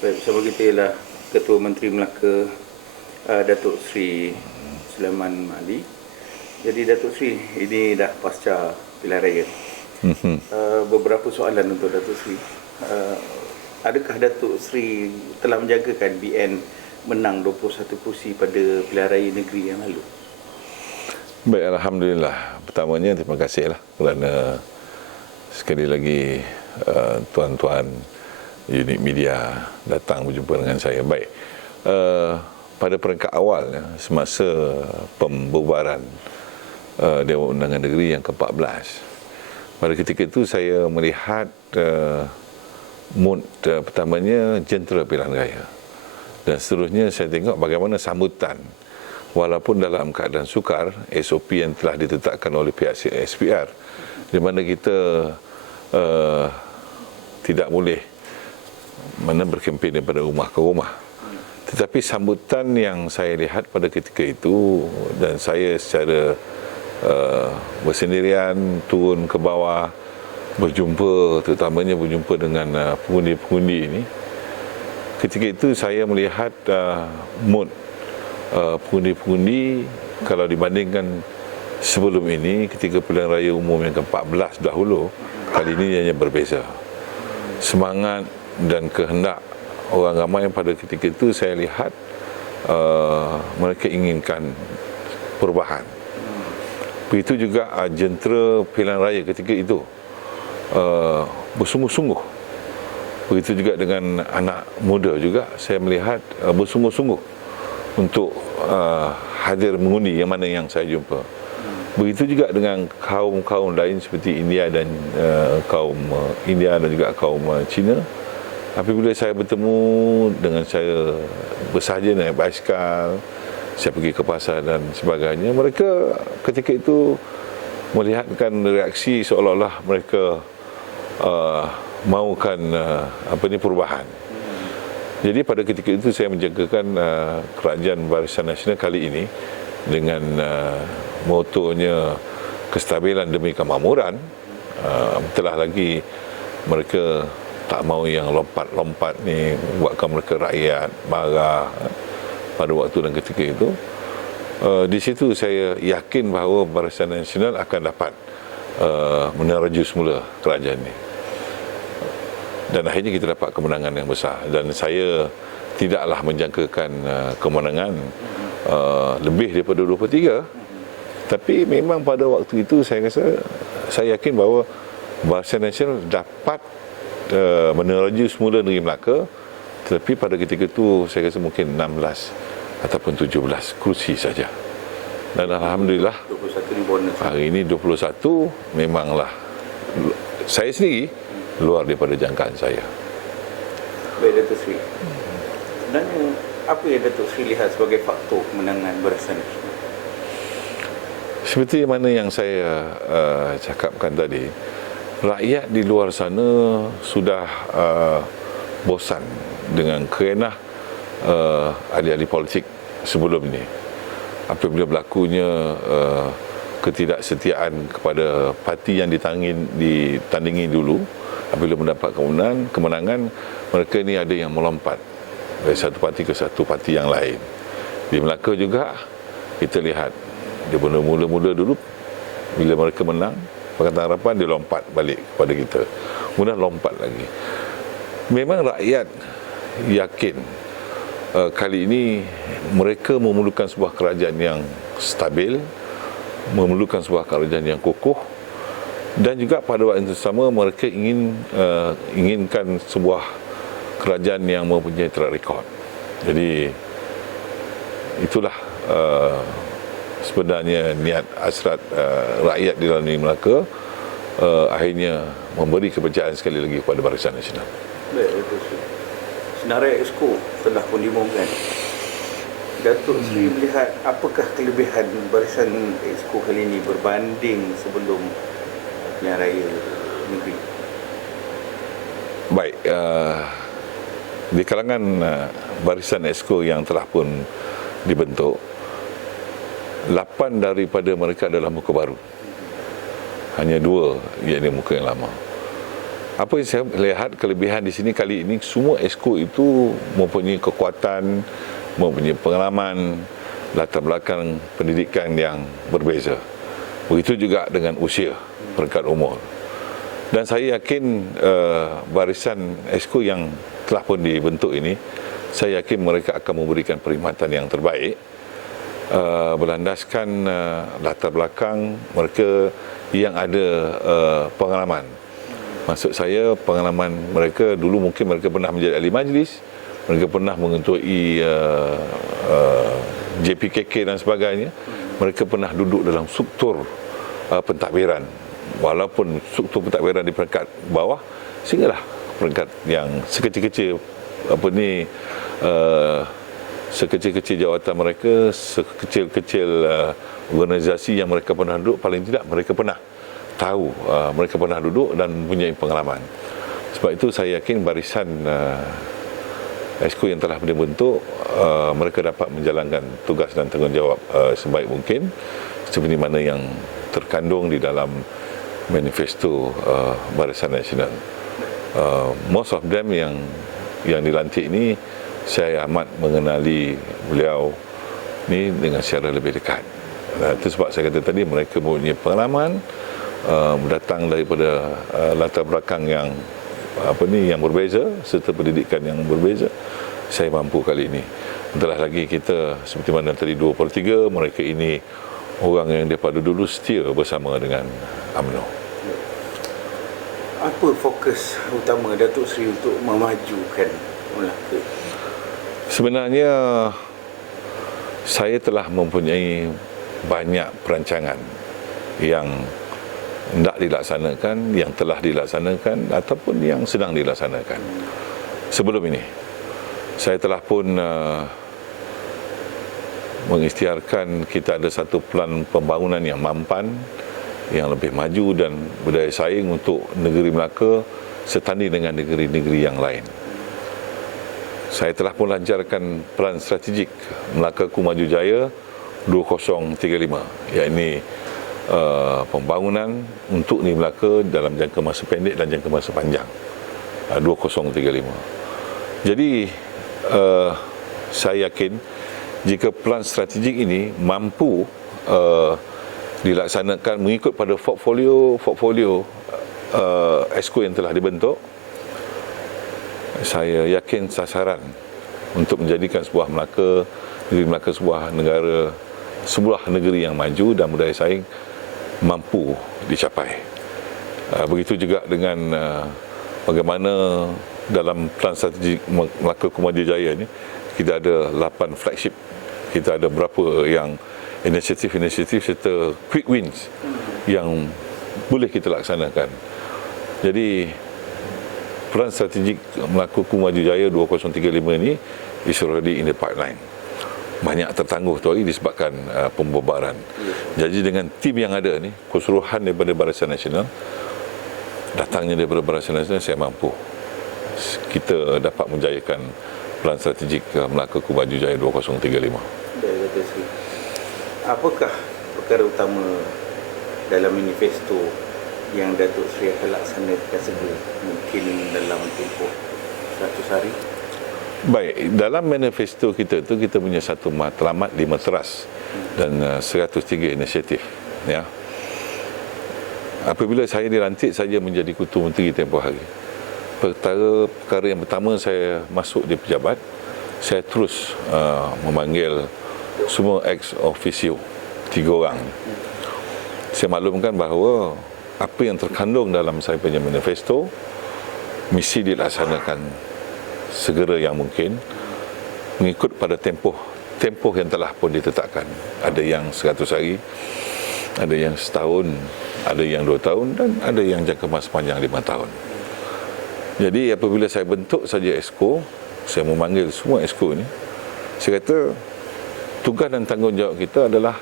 Baik, bersama kita ialah Ketua Menteri Melaka Datuk Seri Sulaiman Mali. Jadi Datuk Seri, ini dah pasca pilihan raya. Beberapa soalan untuk Datuk Seri. Adakah Datuk Seri telah menjagakan BN menang 21 kursi pada pilihan raya negeri yang lalu? Baik, Alhamdulillah. Pertamanya terima kasihlah kerana sekali lagi tuan-tuan unit media datang berjumpa dengan saya. Baik, pada peringkat awal semasa pembubaran Dewan Undangan Negeri yang ke-14, pada ketika itu saya melihat mood pertamanya jentera pilihan raya, dan seterusnya saya tengok bagaimana sambutan walaupun dalam keadaan sukar SOP yang telah ditetapkan oleh pihak SPR, di mana kita tidak boleh berkempen daripada rumah ke rumah. Tetapi sambutan yang saya lihat pada ketika itu, dan saya secara bersendirian turun ke bawah berjumpa, terutamanya berjumpa dengan pengundi-pengundi ini, ketika itu saya melihat mood pengundi-pengundi kalau dibandingkan sebelum ini ketika pilihan raya umum yang ke-14 dahulu, kali ini hanya berbeza. Semangat dan kehendak orang ramai pada ketika itu saya lihat mereka inginkan perubahan. Begitu juga jentera pilihan raya ketika itu bersungguh-sungguh. Begitu juga dengan anak muda juga saya melihat bersungguh-sungguh untuk hadir mengundi yang mana yang saya jumpa. Begitu juga dengan kaum-kaum lain seperti India dan kaum India dan juga kaum Cina. Apabila saya bertemu dengan saya bersahaja naik basikal, saya pergi ke pasar dan sebagainya, mereka ketika itu melihatkan reaksi seolah-olah mereka mahukan perubahan. Jadi pada ketika itu saya menjagakan Kerajaan Barisan Nasional kali ini dengan motonya kestabilan demi kemakmuran. Telah lagi mereka tak mahu yang lompat-lompat ni buatkan mereka rakyat marah pada waktu dan ketika itu. Di situ saya yakin bahawa Barisan Nasional akan dapat meneraju semula kerajaan ini. Dan akhirnya kita dapat kemenangan yang besar, dan saya tidaklah menjangkakan kemenangan lebih daripada 23, tapi memang pada waktu itu saya yakin bahawa Barisan Nasional dapat meneraju semula negeri Melaka, tetapi pada ketika itu saya rasa mungkin 16 ataupun 17 kursi saja. Dan Alhamdulillah 21 bonus. Hari ini 21 memanglah saya sendiri luar daripada jangkaan saya. Baik Datuk Seri, sebenarnya apa yang Datuk Seri lihat sebagai faktor kemenangan Barisan Nasional? Seperti mana yang saya cakapkan tadi, rakyat di luar sana sudah bosan dengan kerenah ahli-ahli politik sebelum ini. Apabila berlakunya ketidaksetiaan kepada parti yang ditandingi dulu, apabila mendapat kemenangan, mereka ini ada yang melompat dari satu parti ke satu parti yang lain. Di Melaka juga kita lihat, dia mula-mula dulu bila mereka menang Pakatan Harapan, dia lompat balik kepada kita, kemudian lompat lagi. Memang rakyat yakin kali ini mereka memerlukan sebuah kerajaan yang stabil, memerlukan sebuah kerajaan yang kukuh, dan juga pada waktu yang sama mereka inginkan sebuah kerajaan yang mempunyai track record. Jadi itulah sebenarnya niat hasrat rakyat di dalam negeri Melaka, akhirnya memberi kepercayaan sekali lagi kepada Barisan Nasional. Baik, Datuk Seri. Senarai Exco telah pun diumumkan. Datuk Seri melihat apakah kelebihan Barisan Exco kali ini berbanding sebelum pilihan raya negeri? Baik, di kalangan Barisan Exco yang telah pun dibentuk, 8 daripada mereka adalah muka baru. Hanya 2 iaitu muka yang lama. Apa yang saya lihat kelebihan di sini kali ini, semua exco itu mempunyai kekuatan, mempunyai pengalaman, latar belakang pendidikan yang berbeza. Begitu juga dengan usia, peringkat umur. Dan saya yakin barisan exco yang telah pun dibentuk ini, saya yakin mereka akan memberikan perkhidmatan yang terbaik berlandaskan latar belakang mereka yang ada pengalaman. Maksud saya, pengalaman mereka dulu mungkin mereka pernah menjadi ahli majlis, mereka pernah mengetuai JPKK dan sebagainya, mereka pernah duduk dalam struktur pentadbiran, walaupun struktur pentadbiran di peringkat bawah sehinggalah peringkat yang sekecil-kecil sekecil-kecil jawatan mereka, sekecil-kecil organisasi yang mereka pernah duduk, paling tidak mereka pernah tahu, mereka pernah duduk dan mempunyai pengalaman. Sebab itu saya yakin barisan exco yang telah dibentuk, mereka dapat menjalankan tugas dan tanggungjawab sebaik mungkin seperti mana yang terkandung di dalam manifesto Barisan Nasional. Most of them yang dilantik ini, saya amat mengenali beliau ni dengan secara lebih dekat. Itu sebab saya kata tadi, mereka mempunyai pengalaman, datang daripada latar belakang yang yang berbeza serta pendidikan yang berbeza. Saya mampu kali ini. Entahlah lagi kita seperti mana tadi 2/3 mereka ini orang yang daripada dulu setia bersama dengan UMNO. Apa fokus utama Datuk Seri untuk memajukan Melaka? Sebenarnya saya telah mempunyai banyak perancangan yang hendak dilaksanakan, yang telah dilaksanakan ataupun yang sedang dilaksanakan. Sebelum ini saya telah pun mengisytiharkan kita ada satu plan pembangunan yang mampan, yang lebih maju dan berdaya saing untuk negeri Melaka setanding dengan negeri-negeri yang lain. Saya telah pun lancarkan pelan strategik Melaka Ku Maju Jaya 2035, iaitu pembangunan untuk negeri Melaka dalam jangka masa pendek dan jangka masa panjang 2035. Jadi saya yakin jika pelan strategik ini mampu dilaksanakan mengikut pada portfolio exco yang telah dibentuk, saya yakin sasaran untuk menjadikan negeri Melaka sebuah negeri yang maju dan berdaya saing mampu dicapai. Begitu juga dengan bagaimana dalam plan strategi Melaka Ku Maju Jaya ini kita ada 8 flagship, kita ada berapa yang inisiatif serta quick wins yang boleh kita laksanakan. Jadi peran strategik Melaka Ku Maju Jaya 2035 ini is already in the pipeline. Banyak tertangguh tu hari disebabkan pembubaran. Jadi dengan tim yang ada ni, keseluruhan daripada Barisan Nasional, datangnya daripada Barisan Nasional, saya mampu kita dapat menjayakan pelan strategik Melaka Ku Maju Jaya 2035. Apakah perkara utama dalam manifesto yang Datuk Seri akan laksanakan segera, mungkin dalam tempoh 100 hari? Baik, dalam manifesto kita tu kita punya satu matlamat 5 teras dan 103 inisiatif, ya. Apabila saya dilantik saja menjadi Ketua Menteri tempoh hari, perkara yang pertama saya masuk di pejabat, saya terus memanggil semua ex officio 3 orang. Saya maklumkan bahawa apa yang terkandung dalam saya punya manifesto mesti dilaksanakan segera yang mungkin mengikut pada tempoh yang telah pun ditetapkan. Ada yang 100 hari, ada yang setahun, ada yang 2 tahun dan ada yang jangka masa panjang 5 tahun. Jadi apabila saya bentuk saja exco, saya memanggil semua exco ni, saya kata tugas dan tanggungjawab kita adalah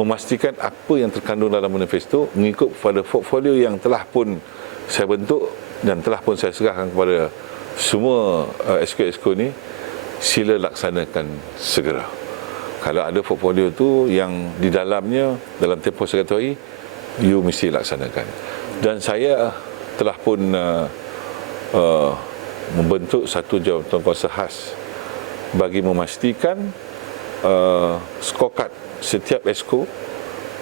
memastikan apa yang terkandung dalam manifesto mengikut pada portfolio yang telah pun saya bentuk dan telah pun saya serahkan kepada semua exco ni, sila laksanakan segera. Kalau ada portfolio tu yang di dalamnya dalam tempoh 100 hari, you mesti laksanakan. Dan saya telah pun membentuk satu jawatankuasa khas bagi memastikan scorecard setiap exco,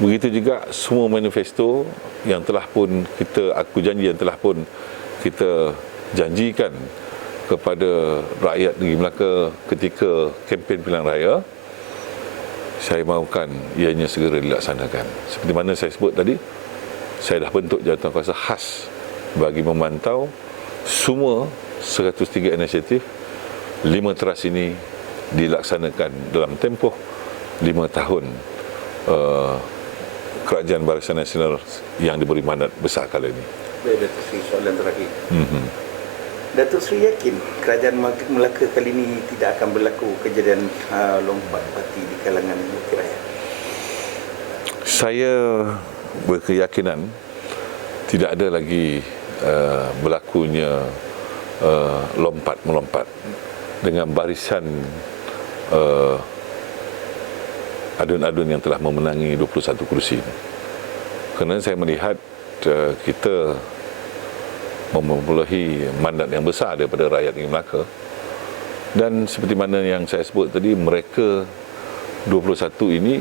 begitu juga semua manifesto yang telah pun aku janji yang telah pun kita janjikan kepada rakyat negeri Melaka ketika kempen pilihan raya, saya mahukan ianya segera dilaksanakan. Seperti mana saya sebut tadi, saya dah bentuk jawatankuasa khas bagi memantau semua 103 inisiatif 5 teras ini dilaksanakan dalam tempoh 5 tahun Kerajaan Barisan Nasional yang diberi mandat besar kali ini. Baik, Datuk Seri, soalan terakhir. Datuk Seri yakin Kerajaan Melaka kali ini tidak akan berlaku kejadian lompat parti di kalangan wakil rakyat? Saya berkeyakinan tidak ada lagi berlakunya lompat-melompat dengan barisan adun-adun yang telah memenangi 21 kursi. Kerana saya melihat kita mempunyai mandat yang besar daripada rakyat negeri Melaka, dan seperti mana yang saya sebut tadi, mereka 21 ini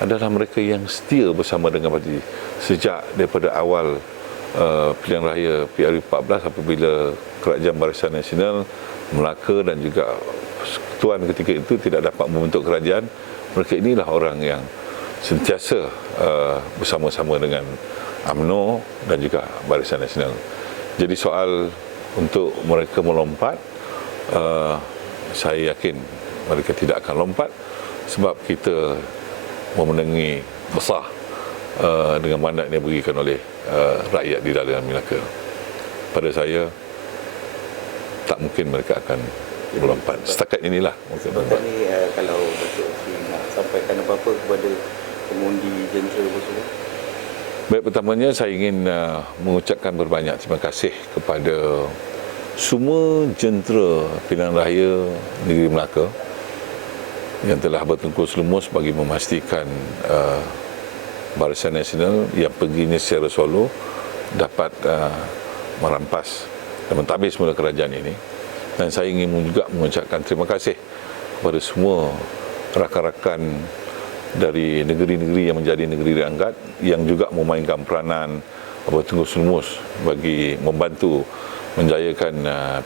adalah mereka yang setia bersama dengan parti sejak daripada awal pilihan raya PRU 14 apabila Kerajaan Barisan Nasional Melaka dan juga Tuan ketika itu tidak dapat membentuk kerajaan. Mereka inilah orang yang sentiasa bersama-sama dengan UMNO dan juga Barisan Nasional. Jadi soal untuk mereka melompat, saya yakin mereka tidak akan lompat sebab kita memenangi besar dengan mandat yang diberikan oleh rakyat di dalam Melaka. Pada saya, tak mungkin mereka akan melompat. Setakat inilah mungkin. Sebab ni kalau Datuk Seri nak sampaikan apa-apa kepada pengundi jentera semua. Baik, pertamanya saya ingin mengucapkan berbanyak terima kasih kepada semua jentera pilihan raya negeri Melaka yang telah bertengkus lumus bagi memastikan Barisan Nasional yang perginya secara solo dapat merampas dan mentadbir semula kerajaan ini. Dan saya ingin juga mengucapkan terima kasih kepada semua rakan-rakan dari negeri-negeri yang menjadi negeri diangkat yang juga memainkan peranan bertengkus lumus bagi membantu menjayakan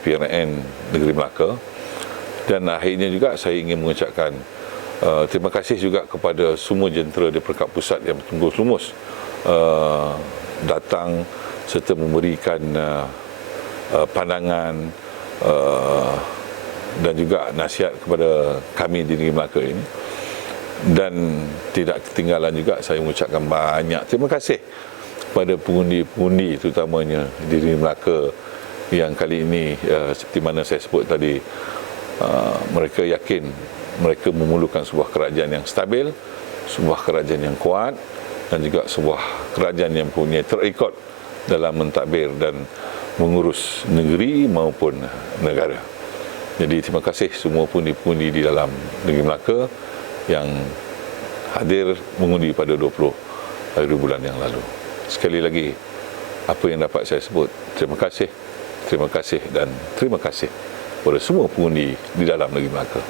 PRN negeri Melaka. Dan akhirnya juga saya ingin mengucapkan terima kasih juga kepada semua jentera di Peringkat Pusat yang bertengkus lumus datang serta memberikan pandangan dan juga nasihat kepada kami di negeri Melaka ini. Dan tidak ketinggalan juga saya mengucapkan banyak terima kasih kepada pengundi-pengundi terutamanya di negeri Melaka yang kali ini seperti mana saya sebut tadi, mereka yakin mereka memerlukan sebuah kerajaan yang stabil, sebuah kerajaan yang kuat dan juga sebuah kerajaan yang punya track record dalam mentadbir dan mengurus negeri maupun negara. Jadi terima kasih semua pundi-pundi di dalam negeri Melaka yang hadir mengundi pada 20 hari bulan yang lalu. Sekali lagi, apa yang dapat saya sebut, terima kasih dan terima kasih kepada semua pengundi di dalam negeri Melaka.